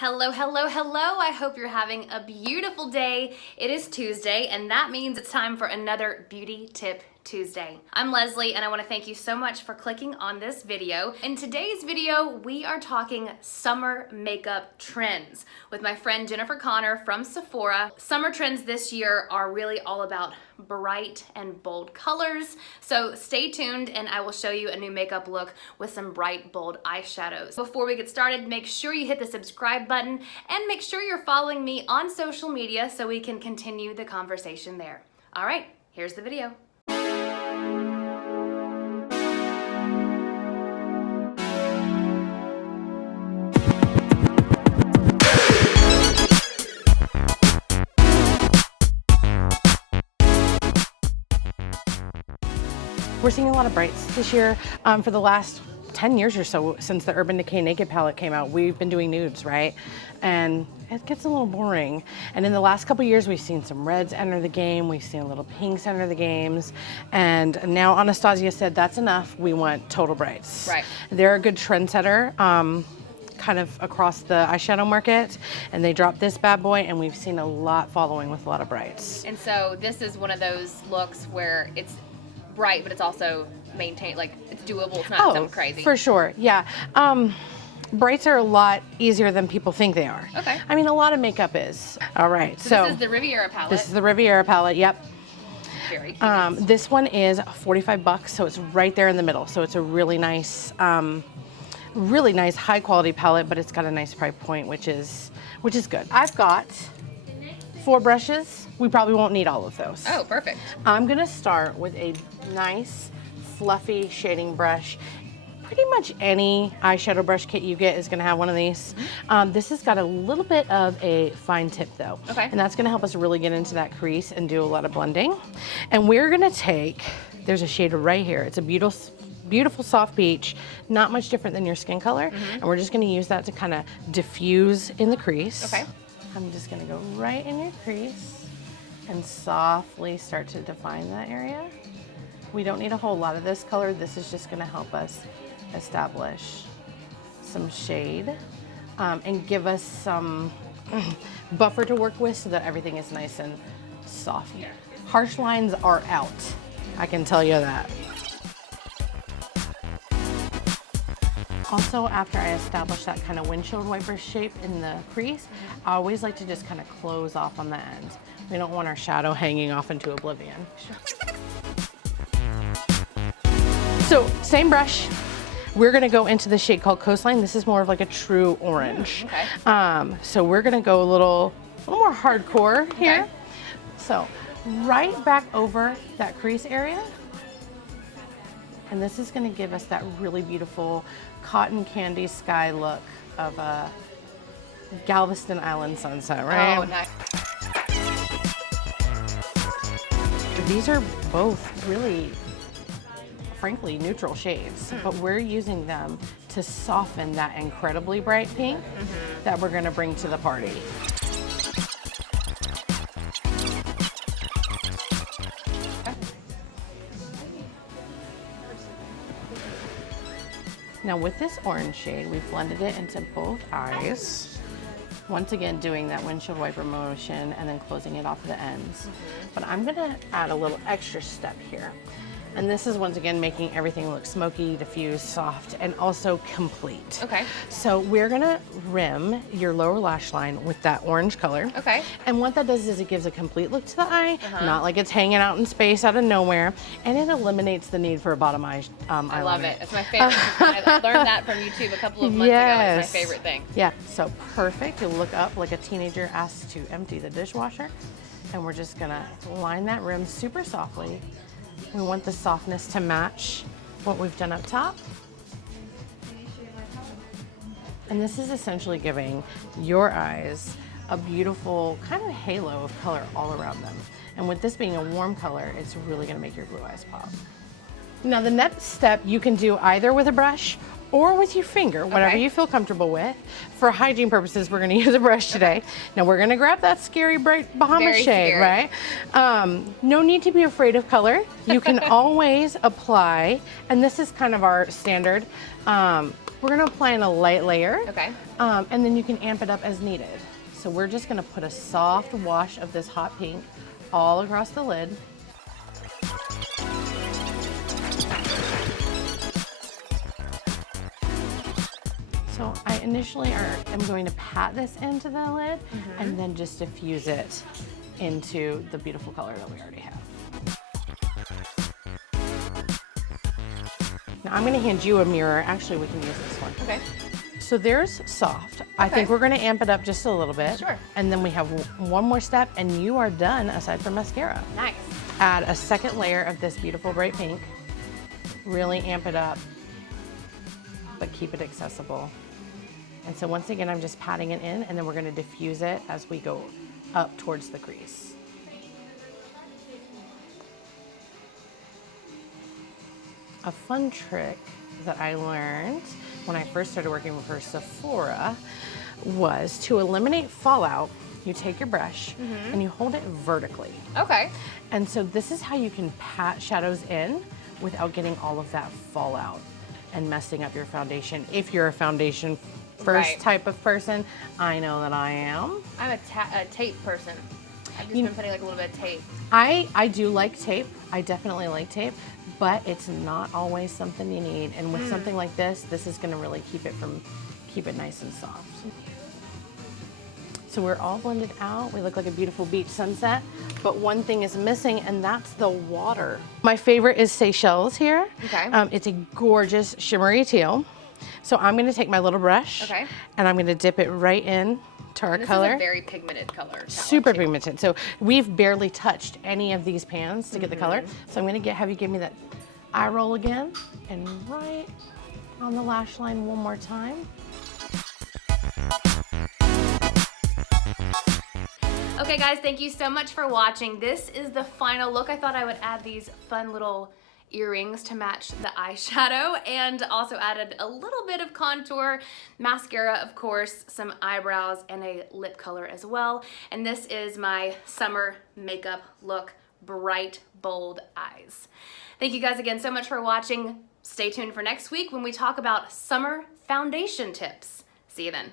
Hello, hello, hello. I hope you're having a beautiful day. It is Tuesday, and that means it's time for another Beauty Tip Tuesday. I'm Leslie, and I want to thank you so much for clicking on this video. In today's video, we are talking summer makeup trends with my friend Jennifer Connor from Sephora. Summer trends this year are really all about bright and bold colors, so stay tuned and I will show you a new makeup look with some bright, bold eyeshadows. Before we get started, make sure you hit the subscribe button and make sure you're following me on social media so we can continue the conversation there. All right, here's the video. We're seeing a lot of brights this year. For the last 10 years or so, since the Urban Decay Naked palette came out, we've been doing nudes, right? And it gets a little boring. And in the last couple years, we've seen some reds enter the game. We've seen a little pinks enter the games. And now Anastasia said, that's enough. We want total brights. Right. They're a good trendsetter. Kind of across the eyeshadow market, and they dropped this bad boy, and we've seen a lot following with a lot of brights. And so this is one of those looks where it's bright, but it's also maintained, like it's doable. It's not something crazy. For sure, yeah. Brights are a lot easier than people think they are. Okay. I mean, a lot of makeup is. All right, so this is the Riviera palette. This is the Riviera palette, yep. Very cute. This one is $45, so it's right there in the middle. So it's a really nice high quality palette, but it's got a nice price point, which is good. I've got 4 brushes. We probably won't need all of those. Oh, perfect. I'm gonna start with a nice fluffy shading brush. Pretty much any eyeshadow brush kit you get is gonna have one of these. This has got a little bit of a fine tip though. Okay. And that's gonna help us really get into that crease and do a lot of blending. And we're gonna take, there's a shade right here. It's a beautiful soft peach, not much different than your skin color. And we're just gonna use that to kind of diffuse in the crease. Okay. I'm just gonna go right in your crease and softly start to define that area. We don't need a whole lot of this color. This is just gonna help us establish some shade and give us some buffer to work with so that everything is nice and soft. Harsh lines are out, I can tell you that. Also, after I establish that kind of windshield wiper shape in the crease, I always like to just kind of close off on the ends. We don't want our shadow hanging off into oblivion. So, same brush. We're gonna go into the shade called Coastline. This is more of like a true orange. Okay. So we're gonna go a little more hardcore here. Okay. So, right back over that crease area. And this is gonna give us that really beautiful cotton candy sky look of a Galveston Island sunset, right? Oh, nice. These are both really, frankly, neutral shades, but we're using them to soften that incredibly bright pink that we're gonna bring to the party. Now with this orange shade, we've blended it into both eyes. Once again, doing that windshield wiper motion and then closing it off the ends. But I'm gonna add a little extra step here. And this is once again making everything look smoky, diffused, soft, and also complete. Okay. So we're gonna rim your lower lash line with that orange color. Okay. And what that does is it gives a complete look to the eye, not like it's hanging out in space out of nowhere, and it eliminates the need for a bottom eye eyeliner. I love it. It's my favorite. I learned that from YouTube a couple of months ago. It's my favorite thing. Yeah, so perfect. You'll look up like a teenager asked to empty the dishwasher. And we're just gonna line that rim super softly. We want the softness to match what we've done up top. And this is essentially giving your eyes a beautiful kind of halo of color all around them. And with this being a warm color, it's really gonna make your blue eyes pop. Now the next step you can do either with a brush or with your finger, whatever Okay. you feel comfortable with. For hygiene purposes, we're gonna use a brush today. Okay. Now we're gonna grab that scary bright Bahama Very shade, scary. right? No need to be afraid of color. You can always apply, and this is kind of our standard. We're gonna apply in a light layer. Okay. And then you can amp it up as needed. So we're just gonna put a soft wash of this hot pink all across the lid. So I initially am going to pat this into the lid and then just diffuse it into the beautiful color that we already have. Now I'm going to hand you a mirror. Actually, we can use this one. Okay. So there's soft. I think we're going to amp it up just a little bit. Sure. And then we have one more step and you are done aside from mascara. Nice. Add a second layer of this beautiful bright pink. Really amp it up, but keep it accessible. And so once again, I'm just patting it in and then we're gonna diffuse it as we go up towards the crease. A fun trick that I learned when I first started working for Sephora was to eliminate fallout. You take your brush and you hold it vertically. Okay. And so this is how you can pat shadows in without getting all of that fallout and messing up your foundation. If you're a foundation first type of person, I know that I am. I'm a tape person. I've just been putting like a little bit of tape. I do like tape. I definitely like tape, but it's not always something you need. And with something like this is gonna really keep it nice and soft. So we're all blended out. We look like a beautiful beach sunset, but one thing is missing and that's the water. My favorite is Seychelles here. Okay. It's a gorgeous shimmery teal. So I'm gonna take my little brush and I'm gonna dip it right in to our color. This is a very pigmented color. Super pigmented. So we've barely touched any of these pans to get the color. So I'm gonna have you give me that eye roll again and right on the lash line one more time. Okay guys, thank you so much for watching. This is the final look. I thought I would add these fun little earrings to match the eyeshadow and also added a little bit of contour, mascara of course, some eyebrows, and a lip color as well. And this is my summer makeup look, bright, bold eyes. Thank you guys again so much for watching. Stay tuned for next week when we talk about summer foundation tips. See you then.